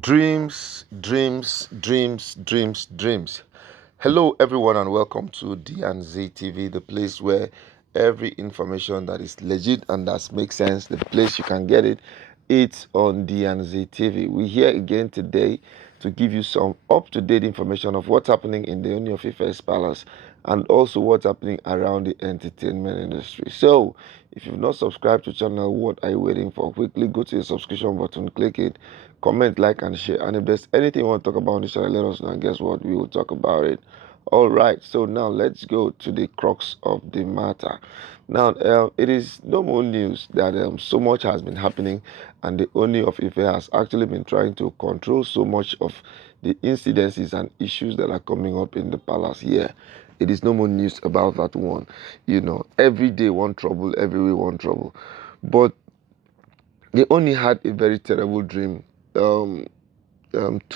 Dreams, dreams, dreams, dreams, dreams. Hello, everyone, and welcome to D&Z TV, the place where every information that is legit and that makes sense, the place you can get it, it's on D&Z TV. We're here again today to give you some up-to-date information of what's happening in the Ooni of Ife's palace and also what's happening around the entertainment industry. So, if you've not subscribed to the channel, what are you waiting for? Quickly go to the subscription button, click it, comment, like, and share. And if there's anything you want to talk about on this channel, let us know. And guess what? We will talk about it. All right. So now let's go to the crux of the matter. Now, it is no more news that so much has been happening, and the Ooni of Ife has actually been trying to control so much of the incidences and issues that are coming up in the palace here. It is no more news about that one. Every day one trouble, every way one trouble. But they only had a very terrible dream 2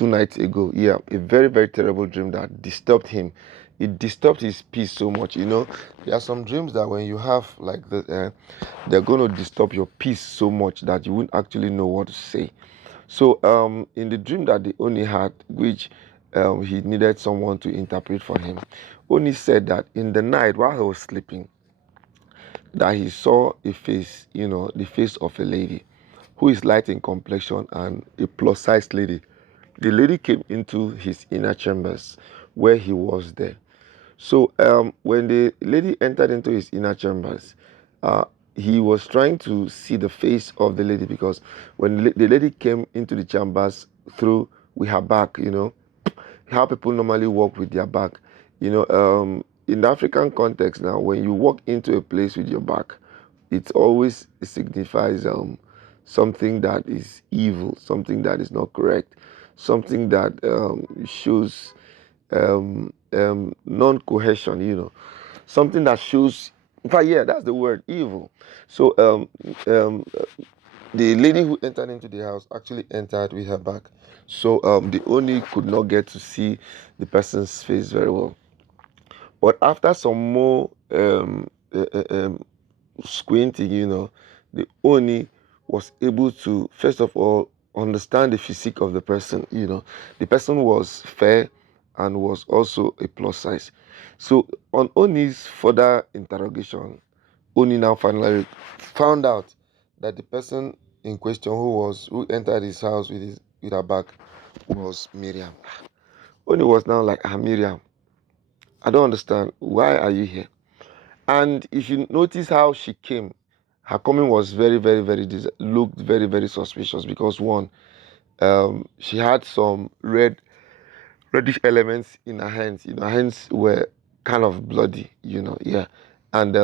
nights ago. Yeah, a very, very terrible dream that disturbed him. It disturbed his peace so much. There are some dreams that when you have like that, they're going to disturb your peace so much that you wouldn't actually know what to say. So, in the dream that they only had, which he needed someone to interpret for him, Oni said that in the night while he was sleeping, that he saw a face, the face of a lady who is light in complexion and a plus size lady. The lady came into his inner chambers where he was there. So when the lady entered into his inner chambers, uh, he was trying to see the face of the lady because when the lady came into the chambers through with her back, how people normally walk with their back. In the African context now, when you walk into a place with your back, it always signifies something that is evil, something that is not correct, something that shows non-cohesion, something that shows, in fact, yeah, that's the word, evil. So the lady who entered into the house actually entered with her back. So the Oni could not get to see the person's face very well. But after some more squinting, the Oni was able to, first of all, understand the physique of the person. The person was fair and was also a plus size. So on Oni's further interrogation, Oni now finally found out that the person in question who entered his house with her back was Miriam. Oni was now like, Miriam, I don't understand. Why are you here? And if you notice how she came, her coming was very, very, very, looked very, very suspicious because one, she had some reddish elements in her hands. Her hands were kind of bloody, yeah. And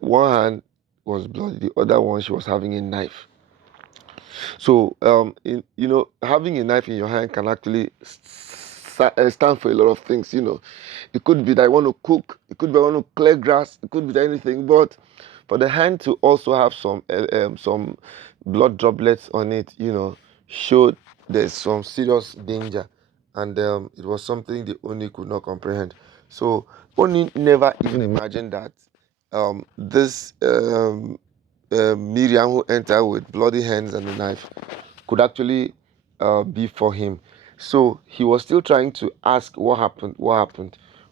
one hand was bloody, the other one she was having a knife. So, having a knife in your hand can actually stand for a lot of things. It could be that I want to cook, it could be I want to clear grass, it could be anything. But for the hand to also have some blood droplets on it, showed there's some serious danger, and it was something the Oni could not comprehend. So Oni never even imagined that this Miriam who entered with bloody hands and a knife could actually be for him. So he was still trying to ask what happened,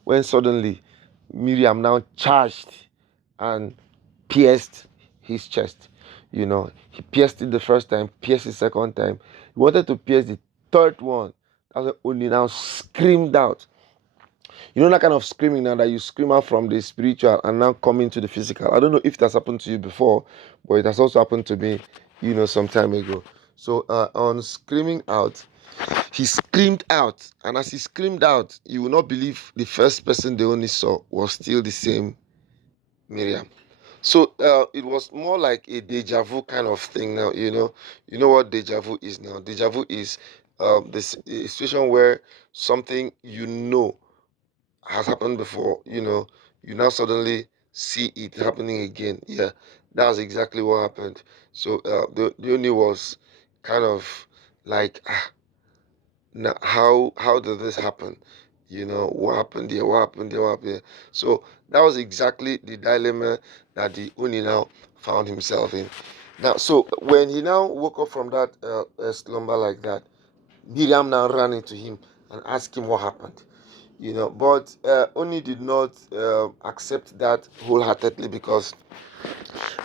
when suddenly Miriam now charged and pierced his chest. He pierced it the first time, pierced it second time. He wanted to pierce the third one. That's when Oni now screamed out. That kind of screaming now that you scream out from the spiritual and now come into the physical. I don't know if that's happened to you before, but it has also happened to me, some time ago. So on screaming out, he screamed out, and as he screamed out, you will not believe the first person they only saw was still the same Miriam. So it was more like a deja vu kind of thing now. You know what deja vu is now. Deja vu is this a situation where something has happened before. You now suddenly see it happening again. Yeah, that's exactly what happened. So the only was kind of like, now how did this happen? What happened here? What happened here? What happened here? So that was exactly the dilemma that the Uni now found himself in. Now, so when he now woke up from that slumber like that, Miriam now ran into him and asked him what happened. But Oni did not accept that wholeheartedly, because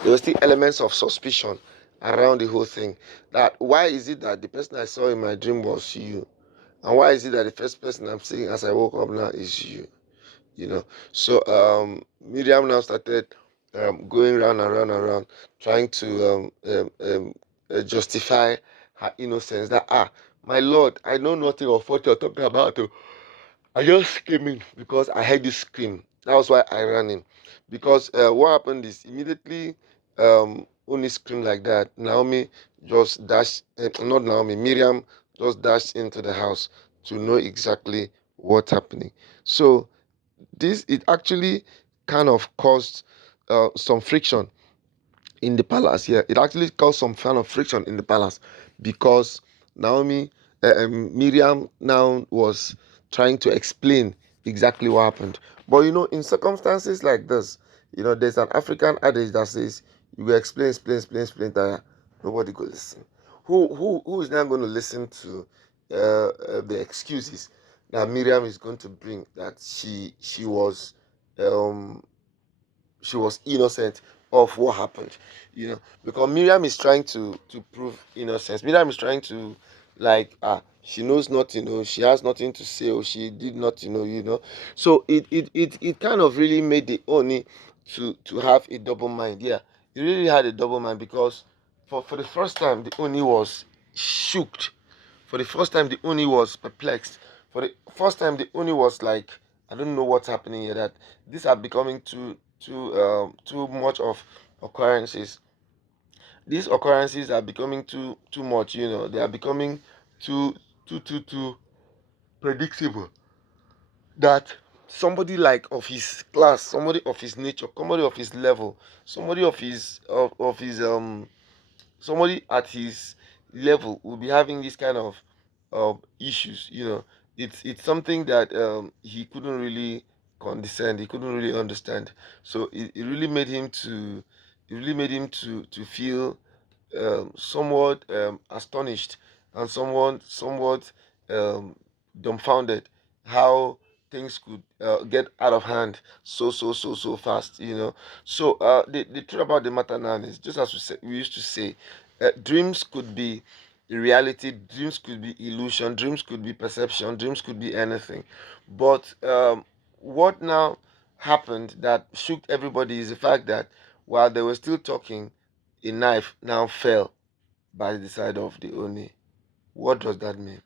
there were still elements of suspicion around the whole thing. That why is it that the person I saw in my dream was you, and why is it that the first person I'm seeing as I woke up now is you? So Miriam now started going round and round and round, trying to justify her innocence. That my lord, I know nothing of what you're talking about. Oh. I just came in because I heard you scream. That was why I ran in. Because what happened is, immediately only screamed like that, Naomi just dashed, not Naomi, Miriam just dashed into the house to know exactly what's happening. So it actually kind of caused some friction in the palace. Yeah, it actually caused some kind of friction in the palace, because Naomi, Miriam now was trying to explain exactly what happened. But in circumstances like this, there's an African adage that says, "You will explain, explain, explain, explain, tire. Nobody go listen." Who is now going to listen to the excuses that Miriam is going to bring, that um she was innocent of what happened, because Miriam is trying to prove innocence. Miriam is trying to, like, she knows nothing, she has nothing to say, or she did nothing, so it kind of really made the Oni to have a double mind. Yeah, he really had a double mind, because for the first time the Oni was shocked. For the first time, the Oni was perplexed. For the first time, the Oni was like, I don't know what's happening here. That these are becoming too much of occurrences. These occurrences are becoming too much. They are becoming too predictable. That somebody like of his class, somebody of his nature, somebody of his level, somebody of his somebody at his level will be having this kind of issues. It's something that he couldn't really condescend, he couldn't really understand. So it really made him to feel somewhat astonished, and somewhat um, dumbfounded, how things could get out of hand so fast. So the truth about the matter now is, just as we used to say, dreams could be reality, dreams could be illusion, dreams could be perception, dreams could be anything. But what now happened that shook everybody is the fact that while they were still talking, a knife now fell by the side of the Oni. What does that mean?